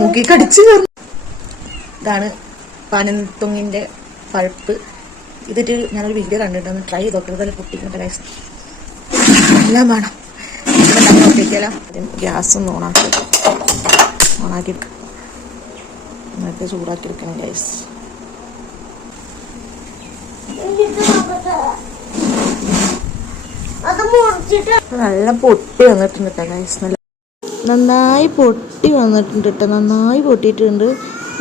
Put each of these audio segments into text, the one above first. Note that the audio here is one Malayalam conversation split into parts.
മൂക്കി കടിച്ചു കയറും. ഇതാണ് പനന്തുങ്ങിന്റെ പഴുപ്പ്. ഇതിട്ട് ഞാനൊരു വീഡിയോ കണ്ടിട്ടൊന്ന് ട്രൈ ചെയ്ത് നോക്കുന്നത്. പൊട്ടിക്കട്ടെ ഗൈസ്, എല്ലാം വേണം. ഒട്ടിക്കല ഗ്യാസ് ഒന്ന് ഓണാക്കി എന്നിട്ട് ചൂടാക്കി എടുക്കണം ഗൈസ്. നല്ല പൊട്ടി വന്നിട്ടുണ്ട് കേട്ടോ ഗൈസ്. നല്ല നന്നായി പൊട്ടി വന്നിട്ടുണ്ട് കേട്ടോ, നന്നായി പൊട്ടിയിട്ടുണ്ട്.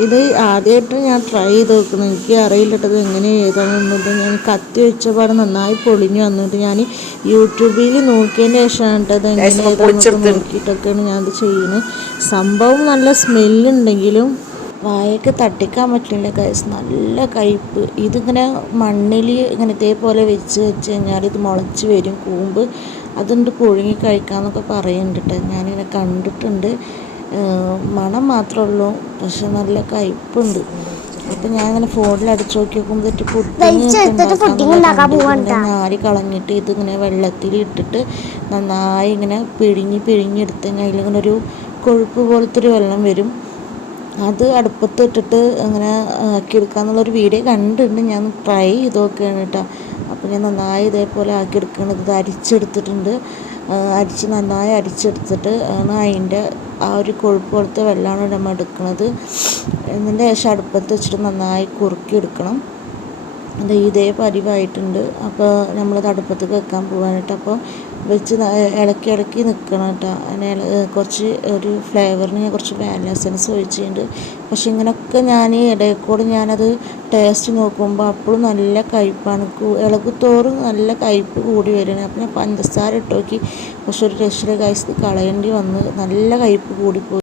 ഇത് ആദ്യമായിട്ട് ഞാൻ ട്രൈ ചെയ്ത് നോക്കണം. എനിക്ക് അറിയില്ല കേട്ടത് എങ്ങനെ ഏതാണെന്നത്. ഞാൻ കത്തി വെച്ചപാട് നന്നായി പൊളിഞ്ഞു വന്നിട്ട് ഞാൻ യൂട്യൂബിൽ നോക്കിയതിന് ശേഷമാണ് കേട്ടത് എങ്ങനെ നോക്കിയിട്ടൊക്കെയാണ് ഞാനത് ചെയ്യുന്നത്. സംഭവം നല്ല സ്മെല്ലുണ്ടെങ്കിലും വായൊക്കെ തട്ടിക്കാൻ പറ്റില്ല ഗൈസ്, നല്ല കയ്പ്പ്. ഇതിങ്ങനെ മണ്ണിൽ ഇങ്ങനെ ഇതേപോലെ വെച്ച് കഴിഞ്ഞാൽ ഇത് മുളച്ച് വരും കൂമ്പ്. അതുകൊണ്ട് പുഴുങ്ങി കഴിക്കാമെന്നൊക്കെ പറയുന്നുണ്ട് കേട്ടോ. ഞാനിങ്ങനെ കണ്ടിട്ടുണ്ട്. മണം മാത്രമേ ഉള്ളൂ, പക്ഷെ നല്ല കയ്പ്പുണ്ട്. അപ്പം ഞാൻ ഇങ്ങനെ ഫോണിൽ അടിച്ചു നോക്കി നോക്കുമ്പോൾ നാരി കളഞ്ഞിട്ട് ഇതിങ്ങനെ വെള്ളത്തിൽ ഇട്ടിട്ട് നന്നായി ഇങ്ങനെ പിഴിഞ്ഞെടുത്ത് കഴിഞ്ഞാൽ അതിലിങ്ങനെ ഒരു കൊഴുപ്പ് പോലത്തെ ഒരു വെള്ളം വരും. അത് അടുപ്പത്ത് ഇട്ടിട്ട് അങ്ങനെ ആക്കിയെടുക്കാന്നുള്ളൊരു വീഡിയോ കണ്ടിട്ടുണ്ട്. ഞാൻ ട്രൈ ചെയ്ത് നോക്കുകയാണ് കേട്ടോ. അപ്പോൾ ഞാൻ നന്നായി ഇതേപോലെ ആക്കിയെടുക്കുന്നത്. ഇത് അരിച്ചെടുത്തിട്ടുണ്ട്. നന്നായി അരിച്ചെടുത്തിട്ട് ആണ് അതിൻ്റെ ആ ഒരു കൊഴുപ്പ് പോലത്തെ വെള്ളമാണ് നമ്മൾ എടുക്കുന്നത്. ഇതിൻ്റെ ശേഷം അടുപ്പത്ത് വെച്ചിട്ട് നന്നായി കുറുക്കിയെടുക്കണം. അത് ഇതേ പരിവായിട്ടുണ്ട്. അപ്പോൾ നമ്മളത് അടുപ്പത്തേക്ക് വെക്കാൻ പോകാനായിട്ട് അപ്പോൾ വെച്ച് ഇളക്കി നിൽക്കണം കേട്ടോ. അതിന് കുറച്ച് ഒരു ഫ്ലേവറിന് ഞാൻ കുറച്ച് വാനില എസൻസ് ഒഴിച്ചിട്ടുണ്ട്. പക്ഷെ ഇങ്ങനെയൊക്കെ ഞാൻ ഇടയിൽ കൂടെ ഞാനത് ടേസ്റ്റ് നോക്കുമ്പോൾ അപ്പോഴും നല്ല കയ്പ്പാണ്. ഇളകുത്തോറും നല്ല കയ്പ്പ് കൂടി വരണം. അപ്പം ഞാൻ പഞ്ചസാര ഇട്ട് നോക്കി, പക്ഷെ ഒരു രക്ഷയില്ല ഗൈസ്, കളയേണ്ടി വന്ന് നല്ല കയ്പ്പ് കൂടിപ്പോയി.